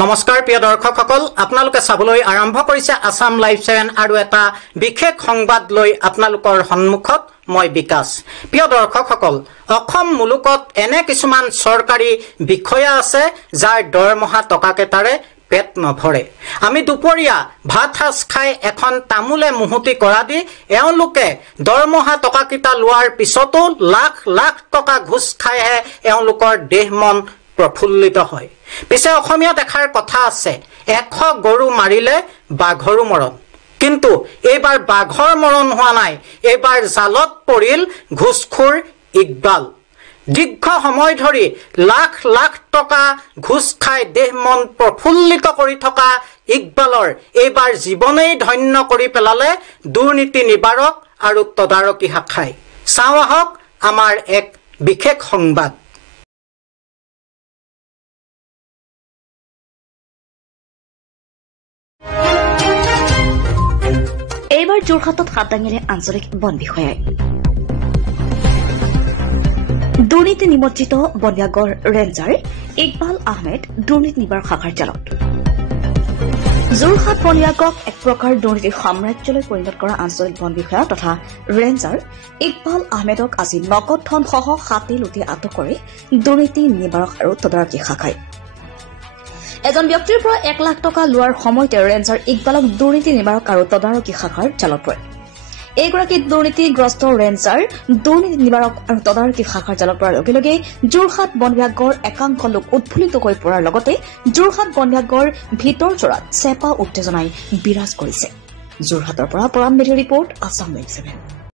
নমস্কাৰ প্ৰিয় দৰ্শকসকল আপোনালোকে চাবলৈ আৰম্ভ কৰিছে আসাম লাইভ 7 আৰু এটা বিশেষ সংবাদ লৈ আপোনালোকৰ সন্মুখত মই বিকাশ। প্ৰিয় দৰ্শকসকল, অসম মুলুকত এনে কিছুমান চৰকাৰী বিষয়া আছে যাৰ দৰমহা টকাকেটাৰে পেট নভৰে। আমি দুপৰীয়া ভাত সাজ খাই এখন তামোলে মুহূৰ্তি কৰা দি এওঁলোকে দৰমহা টকাকেইটা লোৱাৰ পিছতো লাখ লাখ টকা ঘুষ খাইহে এওঁলোকৰ দেহ মন প্ৰফুল্লিত হয়। পিছে অসমীয়া দেখাৰ কথা আছে, 100 গৰু মাৰিলে বাঘৰো মৰণ। কিন্তু এইবাৰ বাঘৰ মৰণ হোৱা নাই, এইবাৰ জালত পৰিল ঘুষখোৰ ইকবাল। দীৰ্ঘ সময় ধৰি লাখ লাখ টকা ঘুষ খাই দেহ মন প্ৰফুল্লিত কৰি থকা ইকবালৰ এইবাৰ জীৱনেই ধন্য কৰি পেলালে দুৰ্নীতি নিবাৰক আৰু তদাৰকী শাখাই। চাওঁ আহক আমাৰ এক বিশেষ সংবাদ। এইবাৰ যোৰহাটত হাত দাঙিলে আঞ্চলিক বন বিষয়াই। দুৰ্নীতি নিমজ্জিত বনিয়াগড় ৰেঞ্জাৰ ইকবাল আহমেদ দুৰ্নীতি নিবাৰক শাখাৰ জালত। যোৰহাট বনিয়াগড়ক এক প্ৰকাৰ দুৰ্নীতিৰ সাম্ৰাজ্যলৈ পৰিণত কৰা আঞ্চলিক বন বিষয়া তথা ৰেঞ্জাৰ ইকবাল আহমেদক আজি নগদ ধনসহ হাতে লুটি আটক কৰে দুৰ্নীতি নিবাৰক আৰু তদাৰকী শাখাই। এজন ব্যক্তিৰ পৰা 1 লাখ টকা লোৱাৰ সময়তে ৰেঞ্জাৰ ইকবালক দুৰ্নীতি নিবাৰক আৰু তদাৰকী শাখাৰ জালত পৰে। এইগৰাকী দুৰ্নীতিগ্ৰস্ত ৰেঞ্জাৰ দুৰ্নীতি নিবাৰক আৰু তদাৰকী শাখাৰ জালত পৰাৰ লগে লগে যোৰহাট বন বিভাগৰ একাংশ লোক উৎফুল্লিত হৈ পৰাৰ লগতে যোৰহাট বন বিভাগৰ ভিতৰ চৰাত চেপা উত্তেজনাই বিৰাজ কৰিছে। যোৰহাটৰ পৰা পৰাণ মেধিৰ ৰিপৰ্ট, আসাম লাইভ 7।